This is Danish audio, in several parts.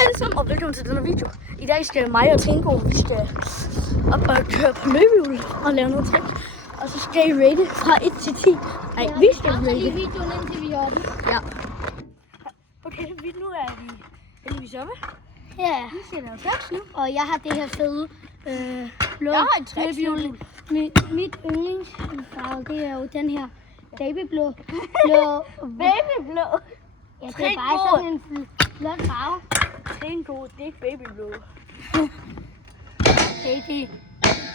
alle sammen, og velkommen til denne video. I dag skal mig og Tinko, vi skal op og køre på løbehjul og lave noget trick. Og så skal I rate fra 1 til 10. Nej, vi skal rate. lige videoen indtil vi er oppe. Ja. Okay, nu er vi heldigvis oppe. Ja. Vi skal lave tricks nu. Og jeg har det her fede blå Jeg har et løbehjul. Mit yndlingsfarve, det er jo den her babyblå. Babyblå. Ja, det er bare sådan en flot farve. Tinko, det er ikke babyblå. Okay, det er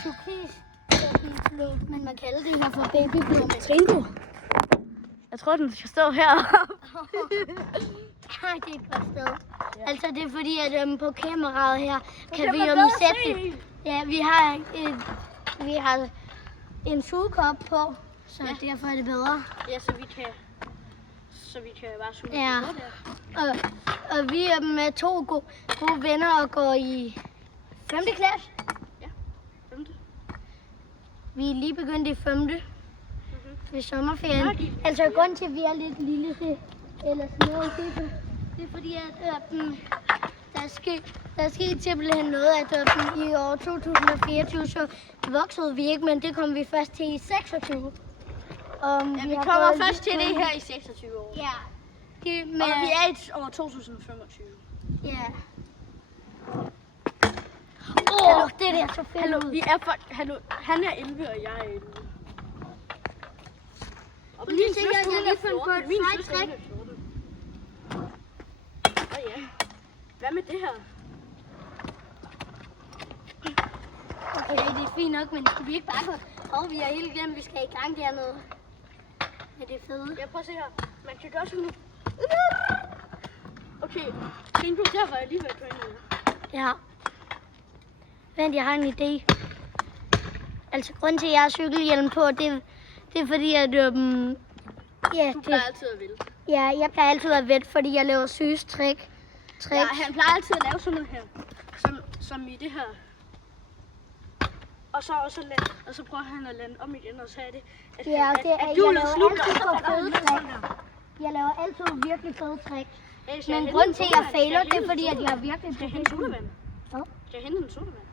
turkisblå, men man kalder det her for babyblå. Tinko. Jeg tror, den skal stå her. Nej, det er et godt sted. Ja. Altså, det er fordi, at på kameraet her kan vi jo sætte det. Ja, vi har en sugekop på, så derfor er det bedre. Ja, så vi kan bare suge Ja. Og vi er med to gode venner og går i 5. klasse. Ja, 5. Vi er lige begyndt i 5. Ved sommerferien. Altså, grunden til, at vi er lidt lille til, eller sådan noget, det er fordi, at der skete simpelthen noget, at i år 2024, så voksede vi ikke, men det kom vi først til i 26. Vi kommer først til det her i 26 år. Ja. Men vi er i år 2025. Ja. Hallo, det der så fedt. Hallo, han er 11, og jeg er 11. Og lige se, jeg lige fundet på et sejt trick. Ja. Hvad med det her? Okay, det er fint nok, men skal vi ikke bare gå? Vi er helt glemt, vi skal i gang dernede. Ja, det er fedt. Ja, prøv at se her. Man kan gøre sådan nu. Okay, Tinko, der var jeg lige ved at køre ind. Ja. Vent, jeg har en idé. Altså, grunden til, at jeg har cykelhjelm på, det er fordi, at... Du plejer altid at vælge. Ja, jeg plejer altid at vælge, fordi jeg laver syges trick. Ja, han plejer altid at lave sådan noget her. Som i det her. Og så prøver han at lande om igen, og så er det... At ja, det er, at hjulet slutter. Jeg laver altid virkelig fede trick. Men grunden til, at jeg fejler, det er fordi, at jeg er virkelig... Skal jeg hente sodavand? Ja. Skal jeg hente en sodavand?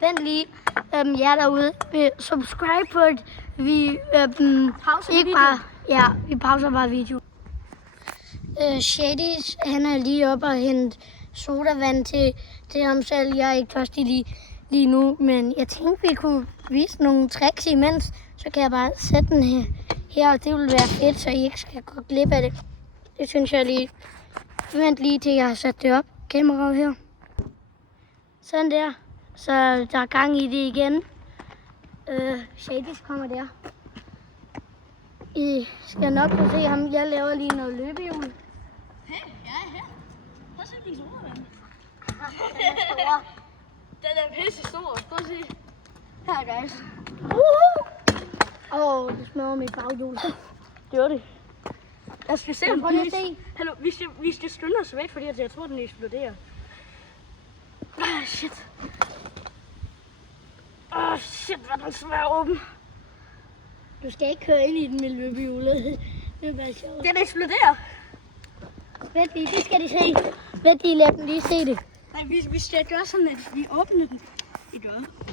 Vent lige, jer derude. Subscribe på det. Vi pauser ikke bare... Ja, vi pauser bare video. Shady, han er lige oppe og hente sodavand til ham selv. Jeg er ikke tørstig lige nu, men jeg tænkte, vi kunne vise nogle tricks imens. Så kan jeg bare sætte den her, og det vil være fedt, så I ikke skal gå glip af det. Det synes jeg lige. Vent lige til, jeg har sat det op. Kameraet her. Sådan der. Så der er gang i det igen. Shady kommer der. I skal nok kunne se ham. Jeg laver lige noget løbehjul. Hey, jeg er her. Prøv at se min sodavand. Den er pisse stor. Prøv at se. Her, guys. Det smadrer mit baghjul. Det gjorde det. Jeg skal se, prøv lige at se. Hallo, vi skal skynde os væk, fordi jeg tror, den eksploderer. Shit. Shit, hvor den svær åben. Du skal ikke køre ind i den med løbehjulet. Det er bare sjovt. Den eksploderer. Vent lige, det skal de se. Vent lige, lad dem lige se det. Nej, vi skal gøre sådan, at vi åbner den.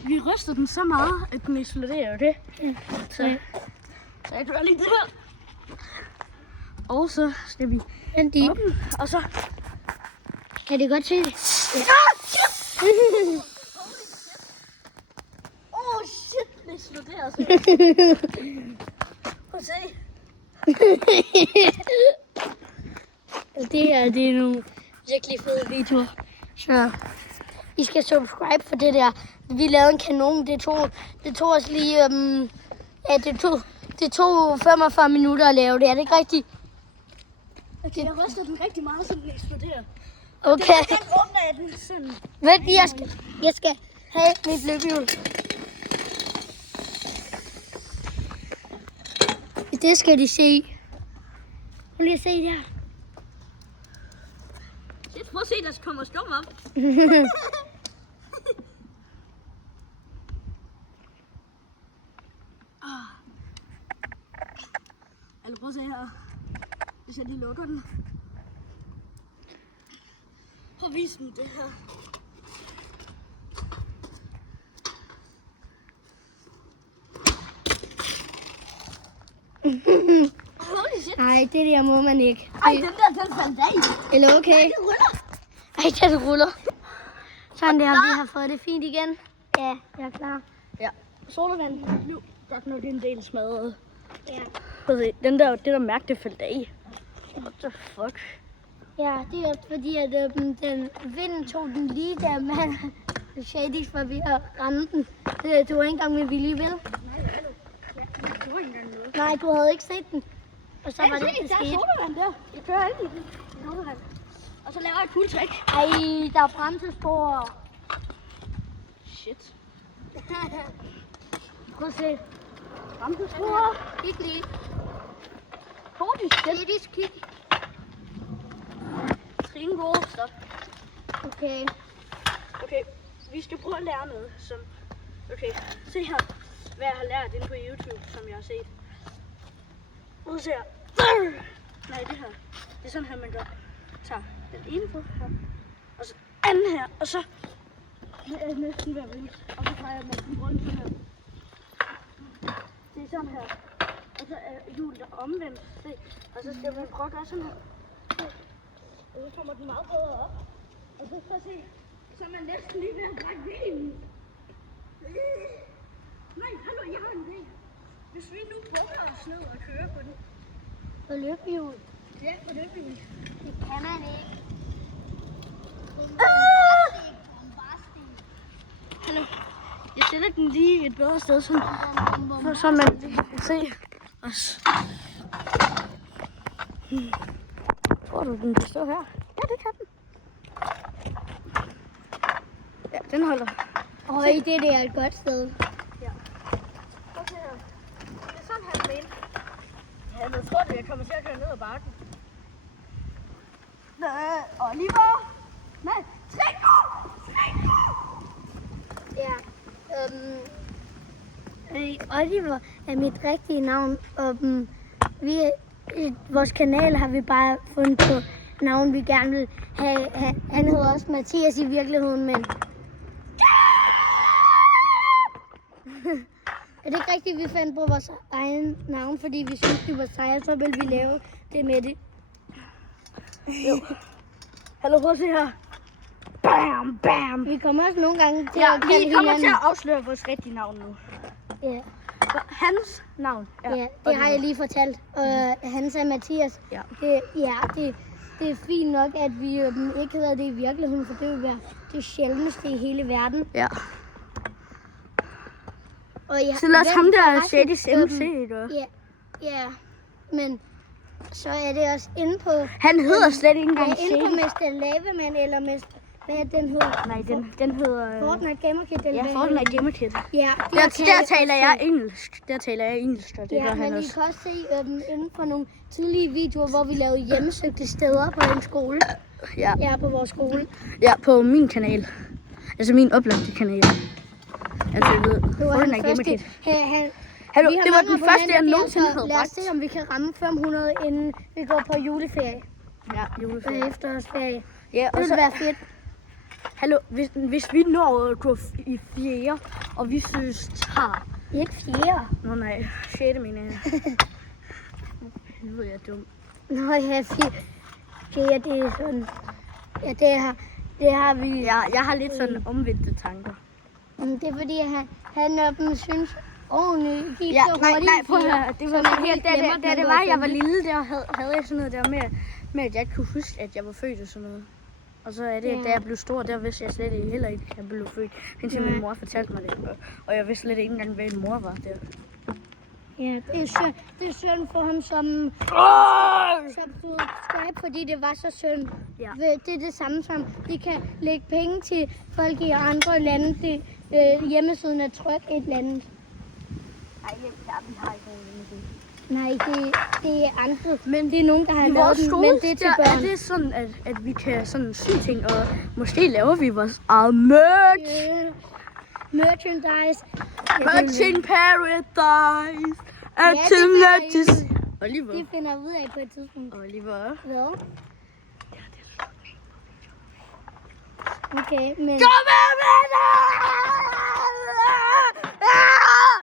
Vi ryster den så meget, at den eksploderer, okay? Ja. Så jeg gør lige det her. Og så skal vi Vent lige. åbne, og så... Kan de godt se det? Ja. Shit! Shit, det eksploderer så. Prøv at se. Det her, det er nogle virkelig fede videoer. Så I skal subscribe for det der. Vi lavede en kanon. Det tog os lige... det tog 45 minutter at lave det. Er det ikke rigtigt? Okay, jeg ryster den rigtig meget, så den eksploderer. Okay. Den åbner jeg den sådan. Vent, jeg skal have mit løbehjul. Det skal de se. Prøv lige at se der. Prøv at se, der kommer skum op. Eller prøv at se her. Hvis jeg lige lukker den. Prøv at vise dem det her. Holy shit. Nej, det der må man ikke. Ej, den faldt af. Eller okay? Ej, det ruller. Ej, det ruller. Sådan der, vi har fået det fint igen. Ja, jeg er klar. Ja. Sodavand blev godt nok en del smadret. Ja. Prøv at se, det der mærke, det faldt af. What the fuck? Ja, det er også fordi, at den vinden tog den lige der, men Shadys var ved at ramme den. Det var ikke engang med vilje, vel? Det var ikke engang noget. Nej, du havde ikke set den. Og så var det, det der er skete. sodavand der. Jeg kører ind i den. Sodavand. Og så laver jeg et cool trick. Ej, der er bremsespor. Shit. Prøv at se. Bremsespor. Kig lige. Holy shit. Shadys, kig. Tringo, stop. Okay. Okay, vi skal prøve at lære noget, som... Okay, se her, hvad jeg har lært inde på YouTube, som jeg har set. Ud her. Nej, det her. Det er sådan her, man gør. Tager den ene fod her, og så anden her, og så... Det er næsten ved at vinde. Og så tager jeg den rundt sådan her. Det er sådan her. Og så er hjulet omvendt. Se. Og så skal man prøve at gøre sådan her. Se. Og så kommer den meget bedre op. Og så prøv at se. Så er man næsten lige ved at brække bilen. Nej, hallo, jeg har en idé. Hvis vi nu bukker os ned og kører på den. På løbehjul. Ja, på løbehjul. Det kan man ikke. Hallo. Jeg sætter den lige et bedre sted, så man kan se os. Tror du, den kan stå her? Ja, det kan den. Ja, den holder. Øj, det der er et godt sted. Ja. Okay, her. Det er sådan her, men. Ja, jeg tror, jeg kommer til at køre ned ad bakken. Oliver! Nej, Tringo! Ja. Oliver er mit rigtige navn, og i vores kanal har vi bare fundet på navn, vi gerne vil have. Han hedder også Mathias i virkeligheden, men... Er det ikke rigtigt, vi fandt på vores egen navn, fordi vi synes, det var sejt, så ville vi lave det med det? Jo. Hallo, prøv at se her. Bam, bam. Vi kommer også nogle gange til Ja, at kalde vi kommer hinanden. til at afsløre vores rigtige navn nu. Ja. Så hans navn er... Ja, det har jeg lige fortalt. Og han sagde Mathias. Ja. Det er fint nok, at vi ikke hedder det i virkeligheden, for det vil være det sjældneste i hele verden. Ja. Og Så lad os ham der Shadys Shadys MC, ikke? Ja, men så er det også inde på... Han hedder slet ikke engang inde på Shadys. Mr. Laveman, eller Mr. Hvad den hedder? Nej, den hedder... Fortnite Gamer Kid, eller Ja, hvad Fortnite hedder Gamer Kid. den? Ja, Der taler jeg engelsk. Der taler jeg engelsk, og det gør Ja, han men I også. kan også se inden for nogle tidlige videoer, hvor vi lavede hjemmesøgte steder på en skole. Ja. Ja, på vores skole. Ja, på min kanal. Altså min oplagte kanal. Altså, jeg ved, Det var Fortnite han Gamer Kid. første. Hallo, Vi har det var mange den første, jeg abonnenter, nogensinde så havde lad os bragt. se, om vi kan ramme 500, inden vi går på juleferie. Ja, juleferie. Efterårsferie. Ja, Det og vil så... være fedt. Hallo, hvis vi når at gå i 4. og vi først har... Ikke fjerde. Nå nej, 6. mener jeg. Nu ved jeg er dum. Nå ja, fjerde, det er sådan. Ja, det har vi. Ja, jeg har lidt sådan omvendte tanker. Det er fordi, han synes, nu gik Ja, så nej, hurtigt. prøv at høre. Det var så man helt, helt da glemmer, at man det går var, i jeg var femte. lille, der havde jeg sådan noget der med, at jeg ikke kunne huske, at jeg var født og sådan noget. Og så er det, Ja. da jeg blev stor, der vidste jeg slet ikke heller ikke, at jeg blev født. Indtil min mor fortalte mig det. Og jeg vidste slet ikke engang, hvad en mor var der. Ja, det er synd for ham, som subscribe, fordi det var så synd. Ja. Det er det samme som, de kan lægge penge til folk i andre lande. Det, hjemmesiden er tryk et eller andet. Ej, vi har ikke nogen hjemmeside. Nej, det er andre. Men det er nogen, der har lavet den, men det er til der børn. er det sådan, at vi kan sådan sy ting, og måske laver vi vores eget merch. Merchandise. Merching Paradise. Atlantis. Oliver. Det finder jeg ud af på et tidspunkt. Oliver. Hvad? Okay, men... Kom med det!